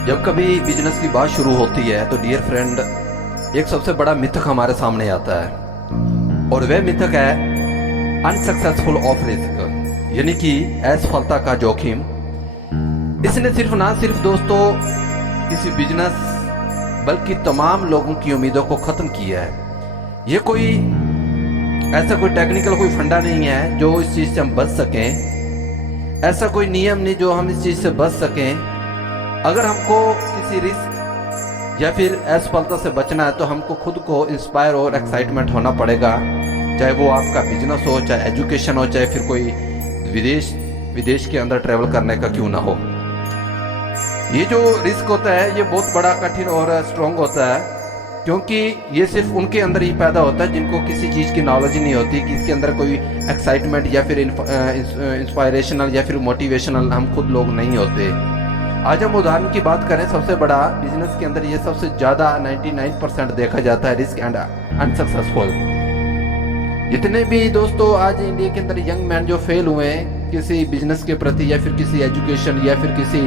जब कभी बिजनेस की बात शुरू होती है तो डियर फ्रेंड, एक सबसे बड़ा मिथक हमारे सामने आता है और वह मिथक है अनसक्सेसफुल ऑफ रिस्क, यानी कि असफलता का जोखिम। इसने ना सिर्फ दोस्तों किसी बिजनेस बल्कि तमाम लोगों की उम्मीदों को खत्म किया है। ये कोई ऐसा कोई टेक्निकल कोई फंडा नहीं है जो इस चीज से हम बच सकें, ऐसा कोई नियम नहीं जो हम इस चीज से बच सकें। अगर हमको किसी रिस्क या फिर असफलता से बचना है तो हमको खुद को इंस्पायर और एक्साइटमेंट होना पड़ेगा, चाहे वो आपका बिजनेस हो, चाहे एजुकेशन हो, चाहे फिर कोई विदेश के अंदर ट्रेवल करने का क्यों ना हो। ये जो रिस्क होता है ये बहुत बड़ा कठिन और स्ट्रॉन्ग होता है, क्योंकि ये सिर्फ उनके अंदर ही पैदा होता है जिनको किसी चीज़ की नॉलेज ही नहीं होती कि इसके अंदर कोई एक्साइटमेंट या फिर इंस्पायरेशनल या फिर मोटिवेशनल हम खुद लोग नहीं होते। आज हम उदाहरण की बात करें, सबसे बड़ा बिजनेस के अंदर ये सबसे ज़्यादा 99% देखा जाता है रिस्क एंड अनसक्सेसफुल। जितने भी दोस्तों आज इंडिया के अंदर यंग मैन जो फेल हुए हैं किसी बिजनेस के प्रति या फिर किसी एजुकेशन या फिर किसी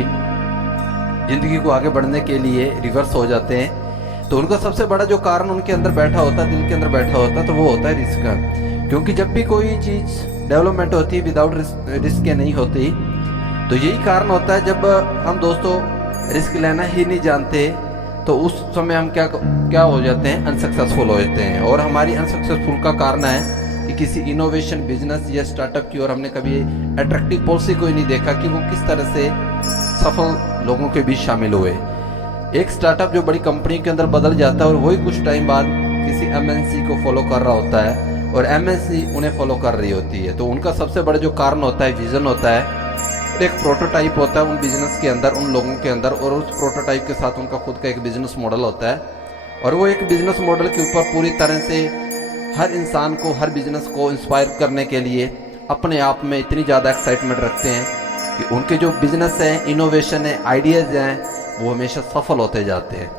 जिंदगी को आगे बढ़ने के लिए रिवर्स हो जाते हैं, तो उनका सबसे बड़ा जो कारण उनके अंदर बैठा होता है, दिल के अंदर बैठा होता है, तो वो होता है रिस्क का। क्योंकि जब भी कोई चीज़ डेवलपमेंट होती है विदाउट रिस्क के नहीं होती, तो यही कारण होता है जब हम दोस्तों रिस्क लेना ही नहीं जानते तो उस समय हम क्या हो जाते हैं, अनसक्सेसफुल हो जाते हैं। और हमारी अनसक्सेसफुल का कारण है कि किसी इनोवेशन बिजनेस या स्टार्टअप की ओर हमने कभी अट्रैक्टिव पॉलिसी को ही नहीं देखा कि वो किस तरह से सफल लोगों के बीच शामिल हुए। एक स्टार्टअप जो बड़ी कंपनी के अंदर बदल जाता है और वही कुछ टाइम बाद किसी एमएनसी को फॉलो कर रहा होता है और एमएनसी उन्हें फॉलो कर रही होती है। तो उनका सबसे बड़ा जो कारण होता है विजन होता है, एक प्रोटोटाइप होता है उन बिजनेस के अंदर, उन लोगों के अंदर, और उस प्रोटोटाइप के साथ उनका खुद का एक बिजनेस मॉडल होता है। और वो एक बिजनेस मॉडल के ऊपर पूरी तरह से हर इंसान को, हर बिजनेस को इंस्पायर करने के लिए अपने आप में इतनी ज़्यादा एक्साइटमेंट रखते हैं कि उनके जो बिजनेस हैं, इनोवेशन है, आइडियाज़ हैं, वो हमेशा सफल होते जाते हैं।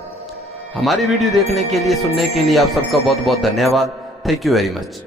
हमारी वीडियो देखने के लिए, सुनने के लिए आप सबका बहुत बहुत धन्यवाद। Thank you very much.